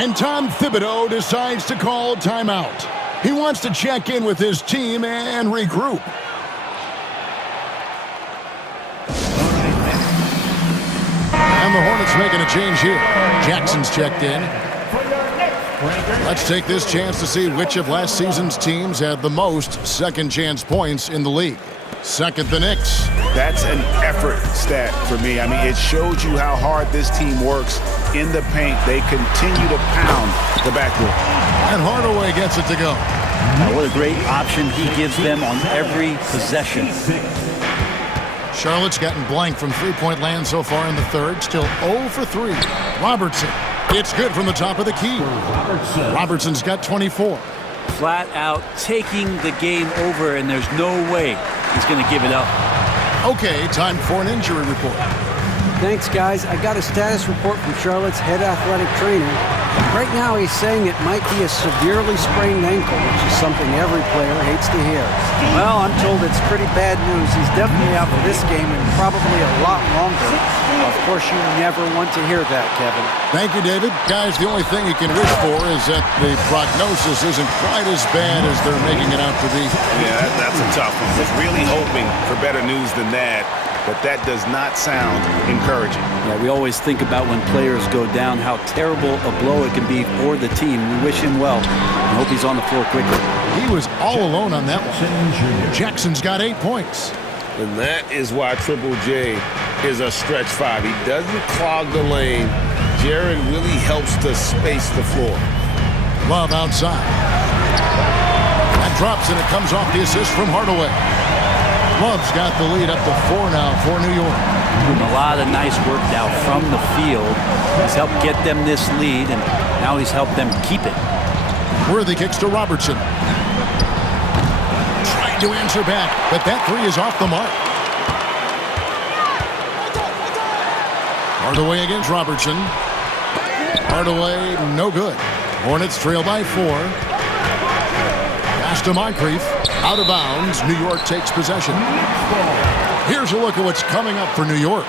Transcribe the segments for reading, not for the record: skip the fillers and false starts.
And Tom Thibodeau decides to call timeout. He wants to check in with his team and regroup. And the Hornets making a change here. Jackson's checked in. Let's take this chance to see which of last season's teams had the most second chance points in the league. Second, the Knicks. That's an effort stat for me. I mean, it shows you how hard this team works in the paint. They continue to pound the backboard. And Hardaway gets it to go. What a great option he gives them on every possession. Charlotte's gotten blank from three-point land so far in the third. Still 0 for 3. Robertson. It's good from the top of the key. Robertson's got 24. Flat out taking the game over, and there's no way he's going to give it up. Okay, time for an injury report. Thanks, guys. I got a status report from Charlotte's head athletic trainer. Right now, he's saying it might be a severely sprained ankle, which is something every player hates to hear. Well, I'm told it's pretty bad news. He's definitely out for this game and probably a lot longer. Of course, you never want to hear that, Kevin. Thank you, David. Guys, the only thing you can wish for is that the prognosis isn't quite as bad as they're making it out to be. Yeah, that's a tough one. Was really hoping for better news than that, but that does not sound encouraging. Yeah, we always think about when players go down, how terrible a blow it can be for the team. We wish him well and hope he's on the floor quickly. He was all alone on that one. Jackson's got 8 points. And that is why Triple J is a stretch 5. He doesn't clog the lane. Jared really helps to space the floor. Love outside. That drops, and it comes off the assist from Hardaway. Love's got the lead up to 4 now for New York. A lot of nice work now from the field. He's helped get them this lead, and now he's helped them keep it. Worthy kicks to Robertson. Trying to answer back, but that three is off the mark. Hardaway against Robertson. Hardaway, no good. Hornets trail by 4. Pass to Moncrief. Out of bounds. New York takes possession. Here's a look at what's coming up for New York.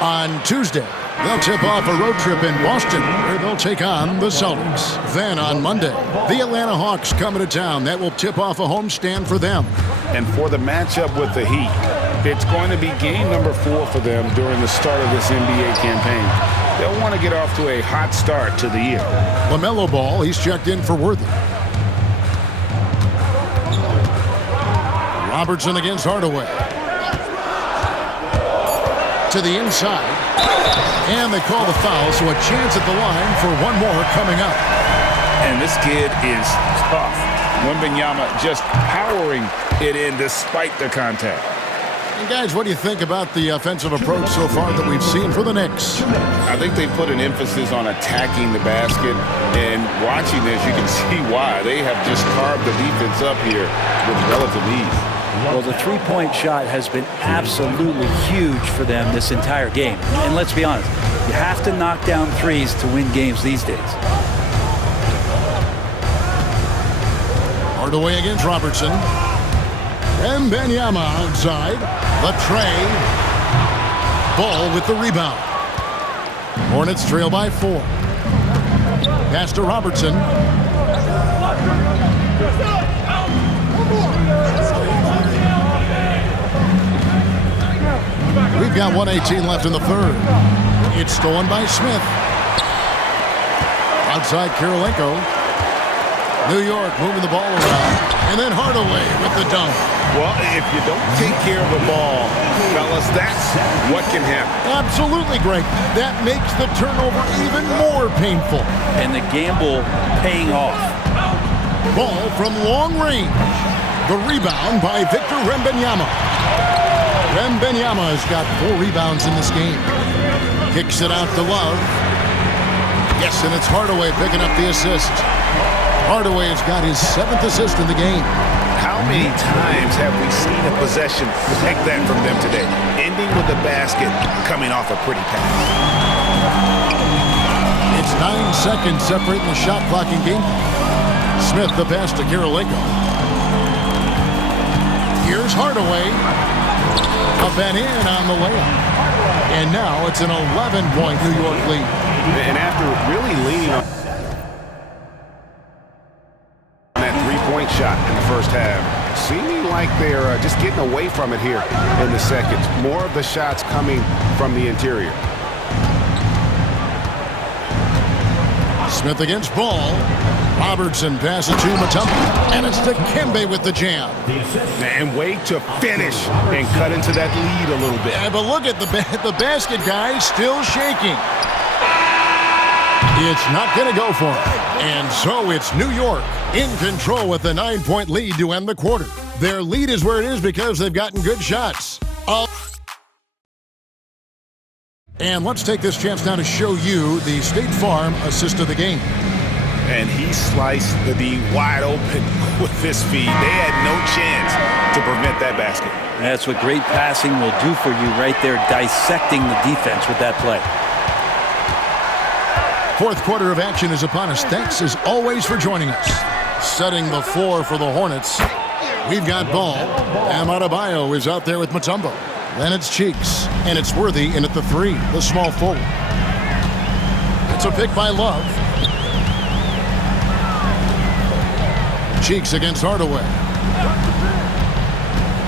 On Tuesday, they'll tip off a road trip in Boston, where they'll take on the Celtics. Then on Monday, the Atlanta Hawks coming to town. That will tip off a homestand for them. And for the matchup with the Heat, it's going to be game number 4 for them during the start of this NBA campaign. They'll want to get off to a hot start to the year. LaMelo Ball, he's checked in for Worthy. Robertson against Hardaway. To the inside. And they call the foul, so a chance at the line for one more coming up. And this kid is tough. Wembanyama just powering it in despite the contact. And guys, what do you think about the offensive approach so far that we've seen for the Knicks? I think they put an emphasis on attacking the basket, and watching this, you can see why. They have just carved the defense up here with relative ease. Well, the three-point shot has been absolutely huge for them this entire game. And let's be honest, you have to knock down threes to win games these days. Hardaway against Robertson. Wembanyama outside. Latrey. Ball with the rebound. Hornets trail by 4. Pass to Robertson. We've got 1:18 left in the third. It's stolen by Smith. Outside Kirilenko. New York moving the ball around. And then Hardaway with the dunk. Well, if you don't take care of the ball, fellas, that's what can happen. Absolutely great. That makes the turnover even more painful. And the gamble paying off. Ball from long range. The rebound by Victor Wembanyama. Wembanyama has got 4 rebounds in this game. Kicks it out to Love. Yes, and it's Hardaway picking up the assist. Hardaway has got his 7th assist in the game. How many times have we seen a possession like that from them today? Ending with the basket, coming off a pretty pass. It's 9 seconds separating the shot clock in game. Smith the pass to Kirilenko. Here's Hardaway. Up and in on the layup. And now it's an 11-point New York lead. And after really leaning on... 3-point shot in the first half. Seeming like they're just getting away from it here in the second. More of the shots coming from the interior. Smith against Ball. Robertson passes to Mutombo. And it's to Kembe with the jam. And way to finish and cut into that lead a little bit. Yeah, but look at the basket, guys, still shaking. It's not going to go for him. And so it's New York in control with a 9-point lead to end the quarter. Their lead is where it is because they've gotten good shots. And let's take this chance now to show you the State Farm assist of the game. And he sliced the D wide open with this feed. They had no chance to prevent that basket. That's what great passing will do for you right there, dissecting the defense with that play. Fourth quarter of action is upon us. Thanks as always for joining us. Setting the floor for the Hornets. We've got Ball. Adebayo is out there with Mutombo. Then it's Cheeks. And it's Worthy in at the 3, the small forward. It's a pick by Love. Cheeks against Hardaway.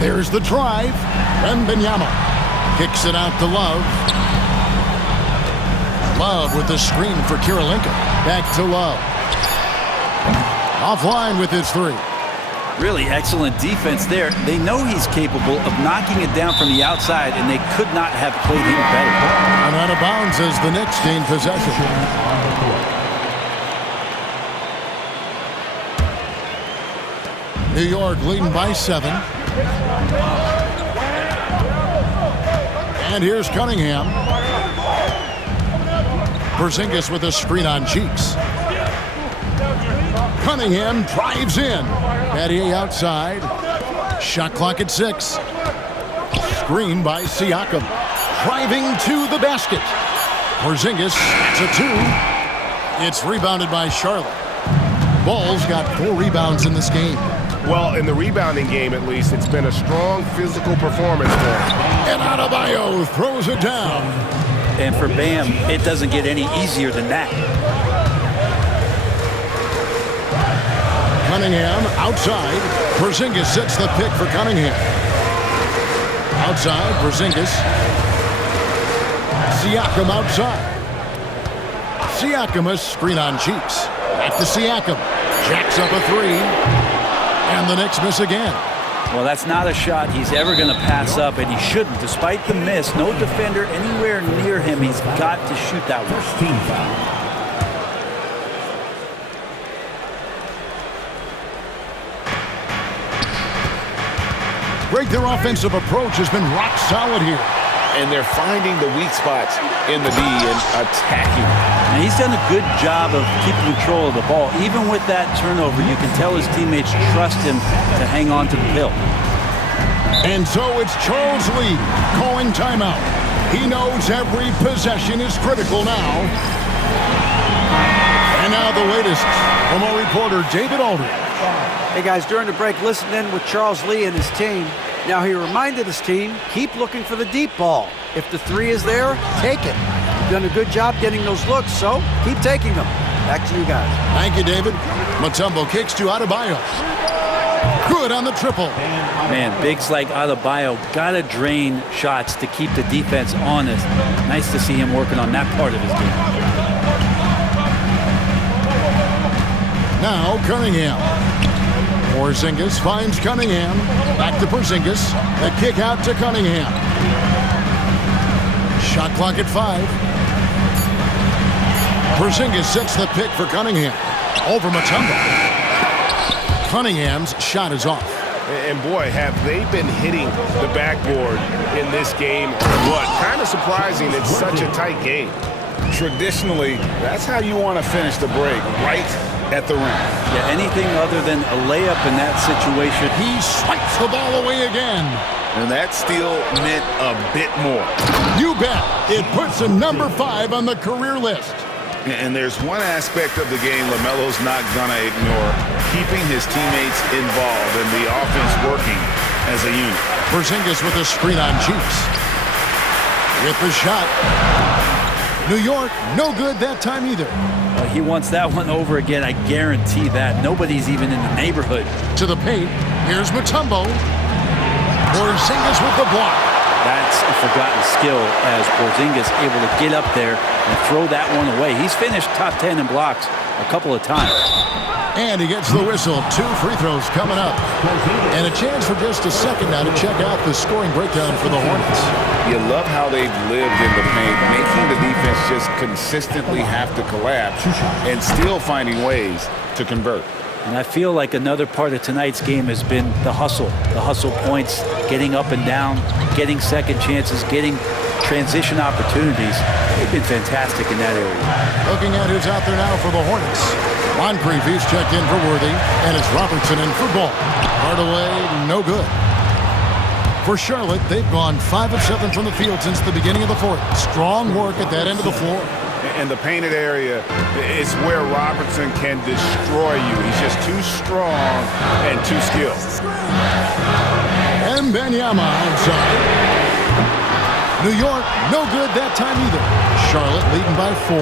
There's the drive. Wembanyama kicks it out to Love. Love with the screen for Kirilenko. Back to Love. Offline with his 3. Really excellent defense there. They know he's capable of knocking it down from the outside, and they could not have played him better. And out of bounds as the Knicks gain possession. New York leading by 7. And here's Cunningham. Porzingis with a screen on Cheeks. Cunningham drives in. Battier outside. Shot clock at 6. Screen by Siakam. Driving to the basket. Porzingis, it's a 2. It's rebounded by Charlotte. Ball's got 4 rebounds in this game. Well, in the rebounding game, at least, it's been a strong physical performance for him. And Adebayo throws it down. And for Bam, it doesn't get any easier than that. Cunningham outside. Porzingis sets the pick for Cunningham. Outside, Porzingis. Siakam outside. Siakam a screen on Cheeks. Back to Siakam. Jacks up a 3. And the Knicks miss again. Well, that's not a shot he's ever going to pass up, and he shouldn't. Despite the miss, no defender anywhere near him. He's got to shoot that one. Team foul. Greg, their offensive approach has been rock solid here. And they're finding the weak spots in the D and attacking. And he's done a good job of keeping control of the ball. Even with that turnover, you can tell his teammates trust him to hang on to the pill. And so it's Charles Lee calling timeout. He knows every possession is critical now. And now the latest from our reporter, David Aldridge. Hey guys, during the break, listen in with Charles Lee and his team. Now he reminded his team, keep looking for the deep ball. If the 3 is there, take it. You've done a good job getting those looks, so keep taking them. Back to you guys. Thank you, David. Mutombo kicks to Adebayo. Good on the triple. Man, bigs like Adebayo gotta drain shots to keep the defense honest. Nice to see him working on that part of his game. Now Cunningham. Porzingis finds Cunningham. Back to Porzingis. The kick out to Cunningham. Shot clock at 5. Porzingis sets the pick for Cunningham. Over Mutombo. Cunningham's shot is off. And boy, have they been hitting the backboard in this game or what? Kind of surprising. It's such a tight game. Traditionally, that's how you want to finish the break, right at the rim. Yeah, anything other than a layup in that situation. He swipes the ball away again. And that still meant a bit more. You bet. It puts him number 5 on the career list. And there's one aspect of the game LaMelo's not going to ignore, keeping his teammates involved and the offense working as a unit. Porzingis with a screen on Cheeks. With the shot. New York, no good that time either. He wants that one over again, I guarantee that. Nobody's even in the neighborhood. To the paint, here's Mutombo. Porzingis with the block. That's a forgotten skill as Porzingis able to get up there and throw that one away. He's finished top 10 in blocks a couple of times. And he gets the whistle. 2 free throws coming up. And a chance for just a second now to check out the scoring breakdown for the Hornets. You love how they've lived in the paint, making the defense just consistently have to collapse and still finding ways to convert. And I feel like another part of tonight's game has been the hustle points, getting up and down, getting second chances, getting transition opportunities. They've been fantastic in that area. Looking at who's out there now for the Hornets. Moncrief, he's checked in for Worthy, and it's Robertson in for Ball. Hardaway, no good. For Charlotte, they've gone 5 of 7 from the field since the beginning of the fourth. Strong work at that end of the floor. And the painted area is where Robertson can destroy you. He's just too strong and too skilled. And Wembanyama outside. New York, no good that time either. Charlotte leading by 4.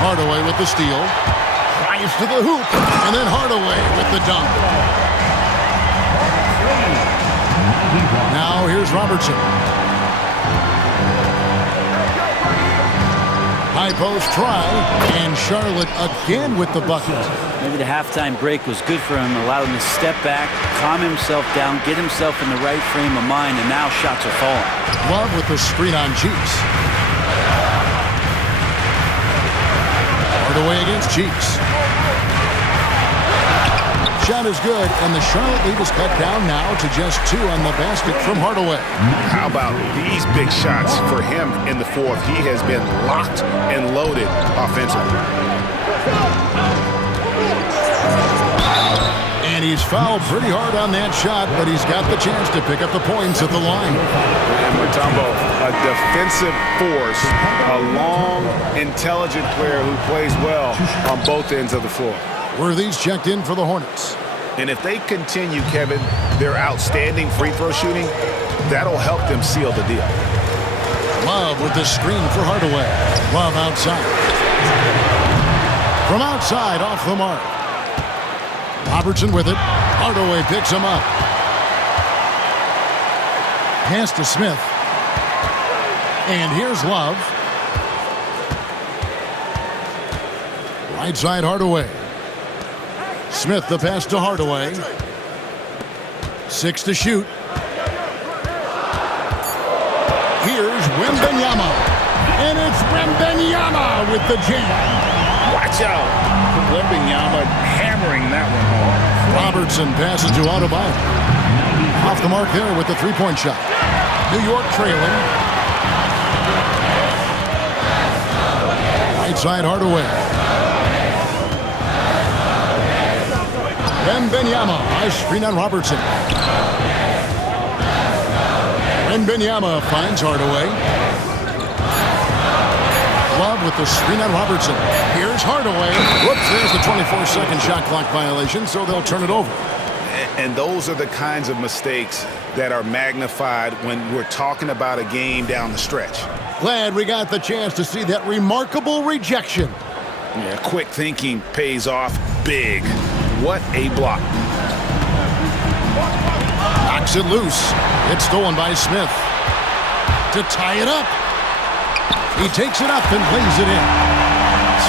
Hardaway with the steal. Drives to the hoop. And then Hardaway with the dunk. Now here's Robertson. High post try, and Charlotte again with the bucket. Maybe the halftime break was good for him, allowed him to step back, calm himself down, get himself in the right frame of mind, and now shots are falling. Love with the screen on Cheeks. Hardaway against Cheeks. Shot is good, and the Charlotte lead is cut down now to just 2 on the basket from Hardaway. How about these big shots for him in the fourth? He has been locked and loaded offensively. And he's fouled pretty hard on that shot, but he's got the chance to pick up the points at the line. And Mutombo, a defensive force, a long, intelligent player who plays well on both ends of the floor. Worthy's checked in for the Hornets. And if they continue, Kevin, their outstanding free throw shooting, that'll help them seal the deal. Love with the screen for Hardaway. Love outside. From outside, off the mark. Robertson with it. Hardaway picks him up. Pass to Smith. And here's Love. Right side, Hardaway. Smith the pass to Hardaway. 6 to shoot. Here's Wembanyama. And it's Wembanyama with the jam. Watch out. Wembanyama hammering that one home. Robertson passes to Adebayo. Off the mark there with the 3-point shot. New York trailing. Right side, Hardaway. Wembanyama, high screen on Robertson. Wembanyama finds Hardaway. Love with the screen on Robertson. Here's Hardaway. Whoops, there's the 24-second shot clock violation, so they'll turn it over. And those are the kinds of mistakes that are magnified when we're talking about a game down the stretch. Glad we got the chance to see that remarkable rejection. Yeah, quick thinking pays off big. What a block. Knocks it loose. It's stolen by Smith. To tie it up. He takes it up and plays it in.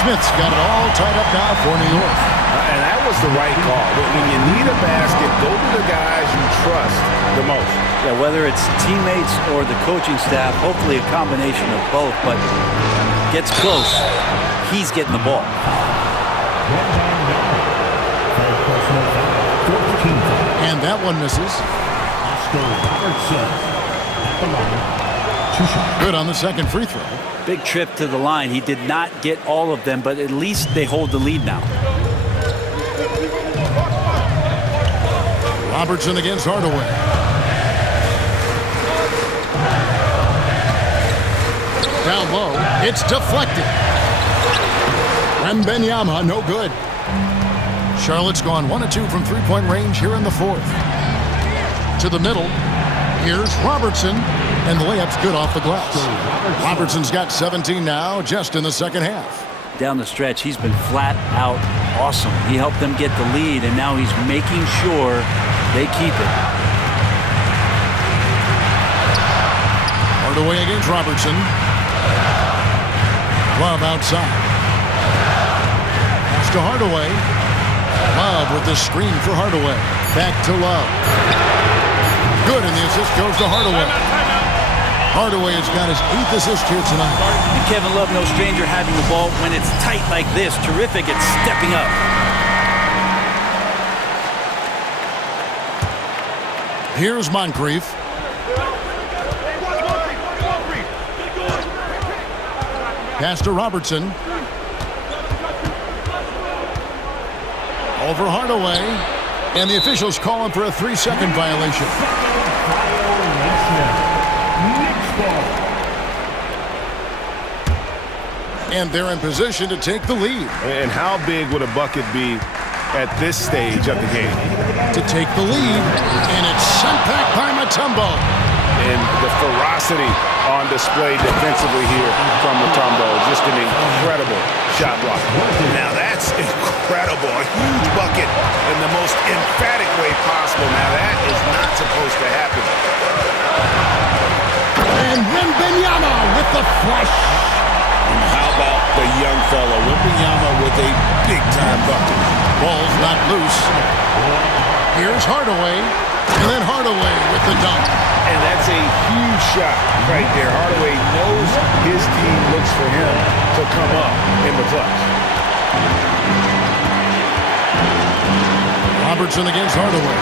Smith's got it all tied up now for New York. And that was the right call. When you need a basket, go to the guys you trust the most. Yeah, whether it's teammates or the coaching staff, hopefully a combination of both, but gets close, he's getting the ball. And that one misses. Good on the second free throw. Big trip to the line. He did not get all of them, but at least they hold the lead now. Robertson against Hardaway. Down low. It's deflected. Wembanyama, no good. Charlotte's gone 1 of 2 from 3-point range here in the fourth. To the middle. Here's Robertson. And the layup's good off the glass. Robertson's got 17 now, just in the second half. Down the stretch, he's been flat out awesome. He helped them get the lead, and now he's making sure they keep it. Hardaway against Robertson. Love outside. Pass to Hardaway. Love with the screen for Hardaway. Back to Love. Good, and the assist goes to Hardaway. Hardaway has got his 8th assist here tonight. And Kevin Love, no stranger having the ball when it's tight like this. Terrific at stepping up. Here's Moncrief. Pass to Robertson. Over Hardaway. And the officials call him for a 3-second violation. And they're in position to take the lead. And how big would a bucket be at this stage of the game? To take the lead, and it's sent back by Mutombo. And the ferocity on display defensively here from Mutombo. Just an incredible shot block. Now that's incredible. A huge bucket in the most emphatic way possible. Now that is not supposed to happen. And Wembanyama with the flush. And how about the young fella, Wembanyama with a big-time bucket. Ball's not loose. Here's Hardaway, and then Hardaway with the dunk. And that's a huge shot right there. Hardaway knows his team looks for him to come up in the clutch. Robertson against Hardaway.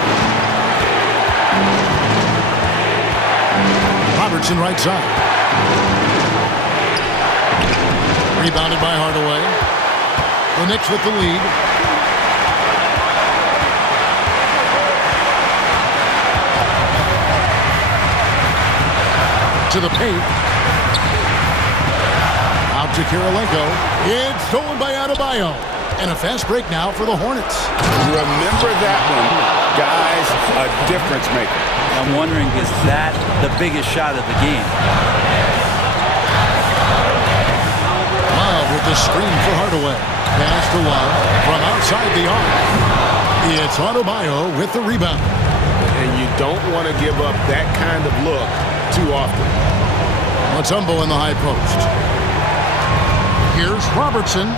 Robertson right side. Rebounded by Hardaway. The Knicks with the lead. To the paint. Out to Kirilenko. It's stolen by Adebayo. And a fast break now for the Hornets. Remember that one, guys, a difference maker. I'm wondering, is that the biggest shot of the game? Love with the screen for Hardaway. Pass to Love from outside the arc. It's Adebayo with the rebound. And you don't want to give up that kind of look too often. Mutombo in the high post. Here's Robertson.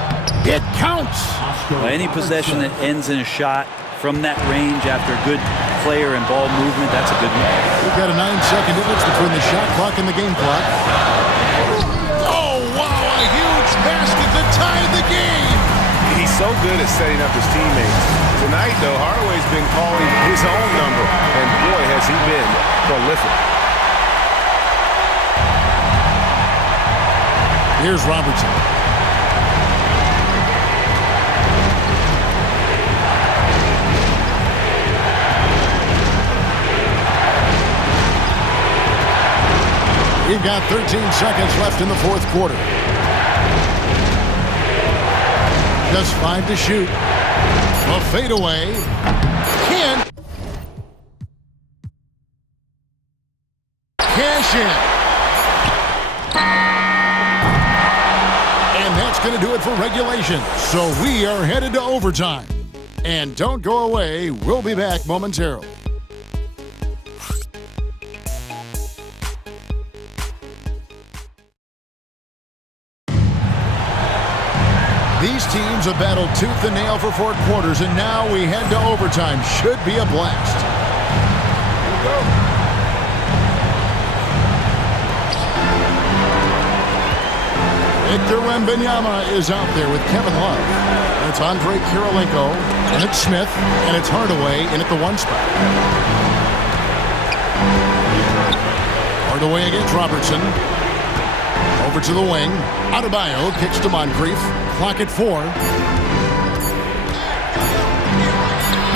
It counts. Well, any possession that ends in a shot from that range after a good player and ball movement, that's a good one. We've got a 9-second difference between the shot clock and the game clock. Oh, wow, a huge basket to tie the game. He's so good at setting up his teammates. Tonight, though, Hardaway's been calling his own number, and boy, has he been prolific. Here's Robertson. We've got 13 seconds left in the fourth quarter. Just 5 to shoot. A fadeaway. Can't. Cash in. And that's going to do it for regulation. So we are headed to overtime. And don't go away. We'll be back momentarily. These teams have battled tooth and nail for 4 quarters, and now we head to overtime. Should be a blast. Here we go. Victor Wembanyama is out there with Kevin Love. It's Andre Kirilenko, and it's Smith, and it's Hardaway in at the 1 spot. Hardaway against Robertson. Over to the wing. Adebayo kicks to Moncrief. Clock at 4.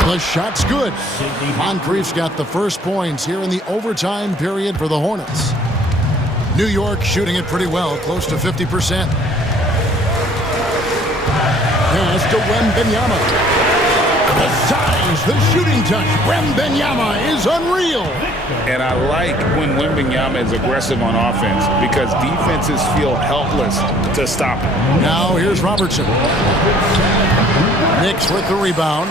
The shot's good. Moncrief's got the first points here in the overtime period for the Hornets. New York shooting it pretty well, close to 50%. Pass to Wembanyama. The size, the shooting touch. Wembanyama is unreal. And I like when Wembanyama is aggressive on offense because defenses feel helpless to stop him. Now here's Robertson. Knicks with the rebound.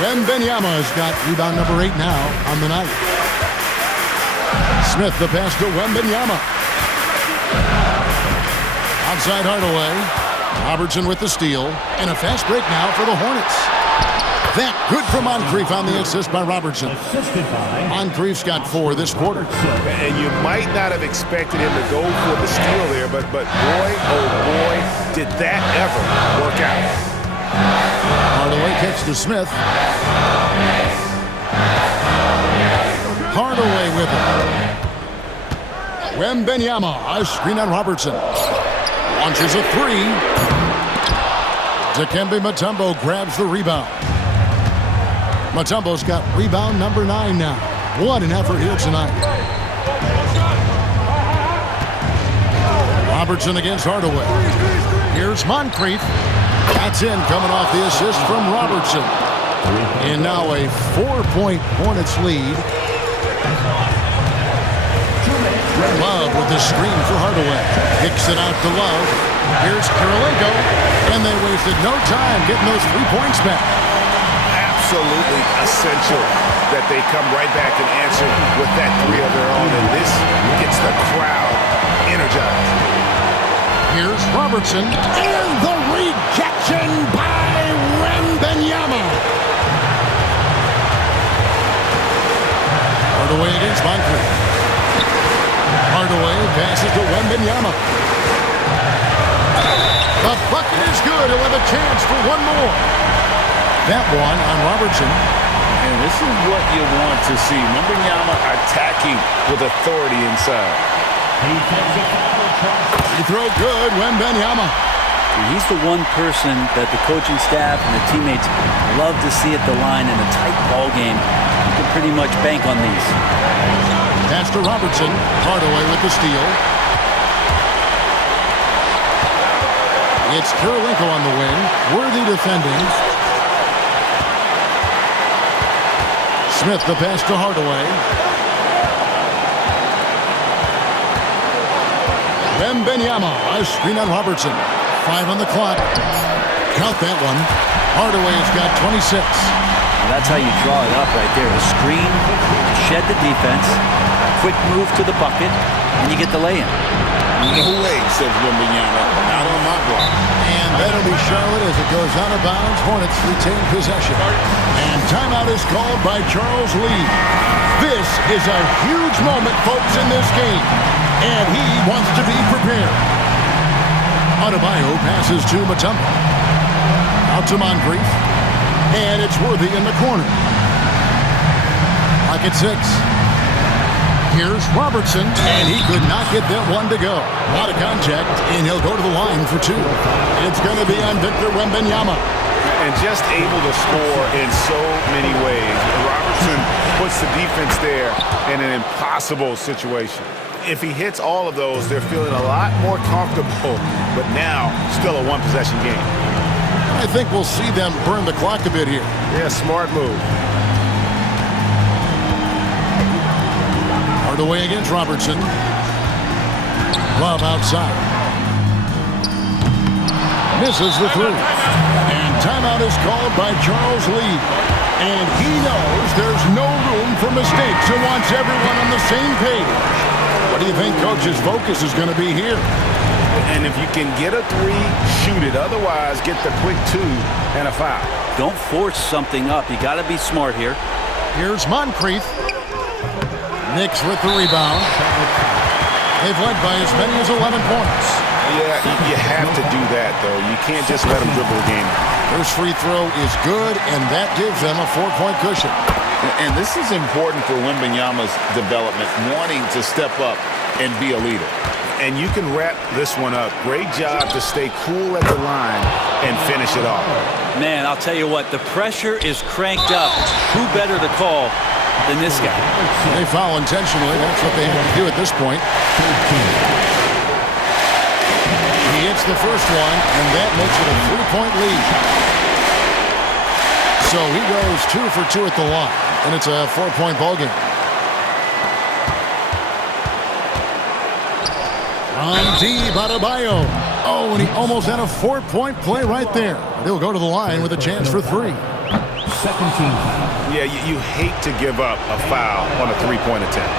Wembanyama has got rebound number 8 now on the night. Smith the pass to Wembanyama. Outside Hardaway. Robertson with the steal. And a fast break now for the Hornets. That good for Moncrief on the assist by Robertson. Moncrief's got 4 this quarter. And you might not have expected him to go for the steal there, but boy, oh boy, did that ever work out. Hardaway kicks to Smith. Hardaway with it. Wembanyama, a screen on Robertson. Launches a 3. Dikembe Mutombo grabs the rebound. Mutombo's got rebound number 9 now. What an effort here tonight. Robertson against Hardaway. Here's Moncrief. That's in, coming off the assist from Robertson. And now a 4-point Hornets lead. Love with the screen for Hardaway. Kicks it out to Love. Here's Kirilenko. And they wasted no time getting those 3 points back. Absolutely essential that they come right back and answer with that 3 of their own. And this gets the crowd energized. Here's Robertson. And the rejection by Wembanyama. Hardaway against Moncrief. Hardaway passes to Wembanyama. The bucket is good. He'll have a chance for one more. That one on Robertson. And this is what you want to see. Wembanyama attacking with authority inside. Free throw good, Wembanyama. He's the one person that the coaching staff and the teammates love to see at the line in a tight ball game. You can pretty much bank on these. Pass to Robertson. Hardaway with the steal. It's Kirilenko on the wing. Worthy defending. Smith the pass to Hardaway. Wembanyama, a screen on Robertson. 5 on the clock. Count that one. Hardaway's got 26. Well, that's how you draw it up right there. A screen, shed the defense, quick move to the bucket, and you get the lay-in. No way, says Wembanyama. Not on my block. And that'll be Charlotte as it goes out of bounds. Hornets retain possession. And timeout is called by Charles Lee. This is a huge moment, folks, in this game. And he wants to be prepared. Adebayo passes to Mutombo. Out to Moncrief. And it's Worthy in the corner. Like at 6. Here's Robertson, and he could not get that one to go. A lot of contact, and he'll go to the line for 2. It's going to be on Victor Wembanyama. And just able to score in so many ways. Robertson puts the defense there in an impossible situation. If he hits all of those, they're feeling a lot more comfortable, but now still a one-possession game. I think we'll see them burn the clock a bit here. Yeah, smart move. Hardaway against Robertson. Love outside. Misses the 3. And timeout is called by Charles Lee. And he knows there's no room for mistakes and wants everyone on the same page. What do you think Coach's focus is going to be here? And if you can get a 3, shoot it. Otherwise, get the quick 2 and a foul. Don't force something up. You got to be smart here. Here's Moncrief. Knicks with the rebound. They've led by as many as 11 points. Yeah, you have to do that, though. You can't just let them dribble the game. First free throw is good, and that gives them a 4-point cushion. And this is important for Wembanyama's development, wanting to step up and be a leader. And you can wrap this one up. Great job to stay cool at the line and finish it off. Man, I'll tell you what, the pressure is cranked up. Who better to call than this guy? They foul intentionally. That's what they have to do at this point. He hits the first one, and that makes it a 3-point lead. So he goes 2 for 2 at the line, and it's a 4-point ball game. On deep, Adebayo. Oh, and he almost had a 4-point play right there. He'll go to the line with a chance for 3. Second team foul. Yeah, you hate to give up a foul on a three-point attempt.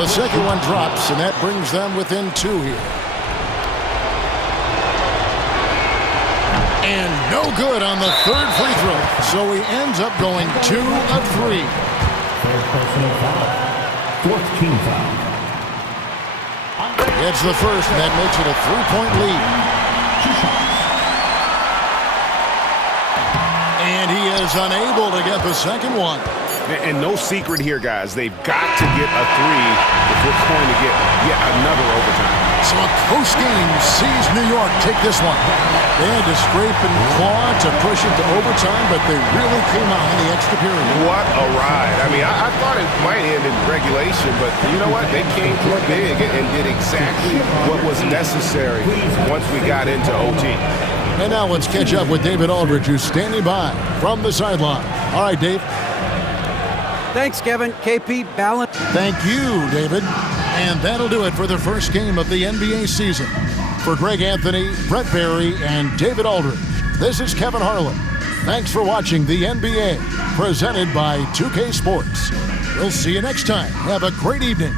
The second one drops, and that brings them within 2 here. And no good on the third free throw. So he ends up going 2 of 3. Third personal foul. Fourth team foul. It's the first, and that makes it a 3-point lead. And he is unable to get the second one. And no secret here, guys. They've got to get a 3 if we're going to get yet another overtime. So a close game sees New York take this one. They had to scrape and claw to push it to overtime, but they really came out in the extra period. What a ride. I mean, I thought it might end in regulation, but you know what? They came through big and did exactly what was necessary once we got into OT. And now let's catch up with David Aldridge, who's standing by from the sideline. All right, Dave. Thanks, Kevin. KP, balance. Thank you, David. And that'll do it for the first game of the NBA season. For Greg Anthony, Brett Barry, and David Aldridge, this is Kevin Harlan. Thanks for watching the NBA, presented by 2K Sports. We'll see you next time. Have a great evening.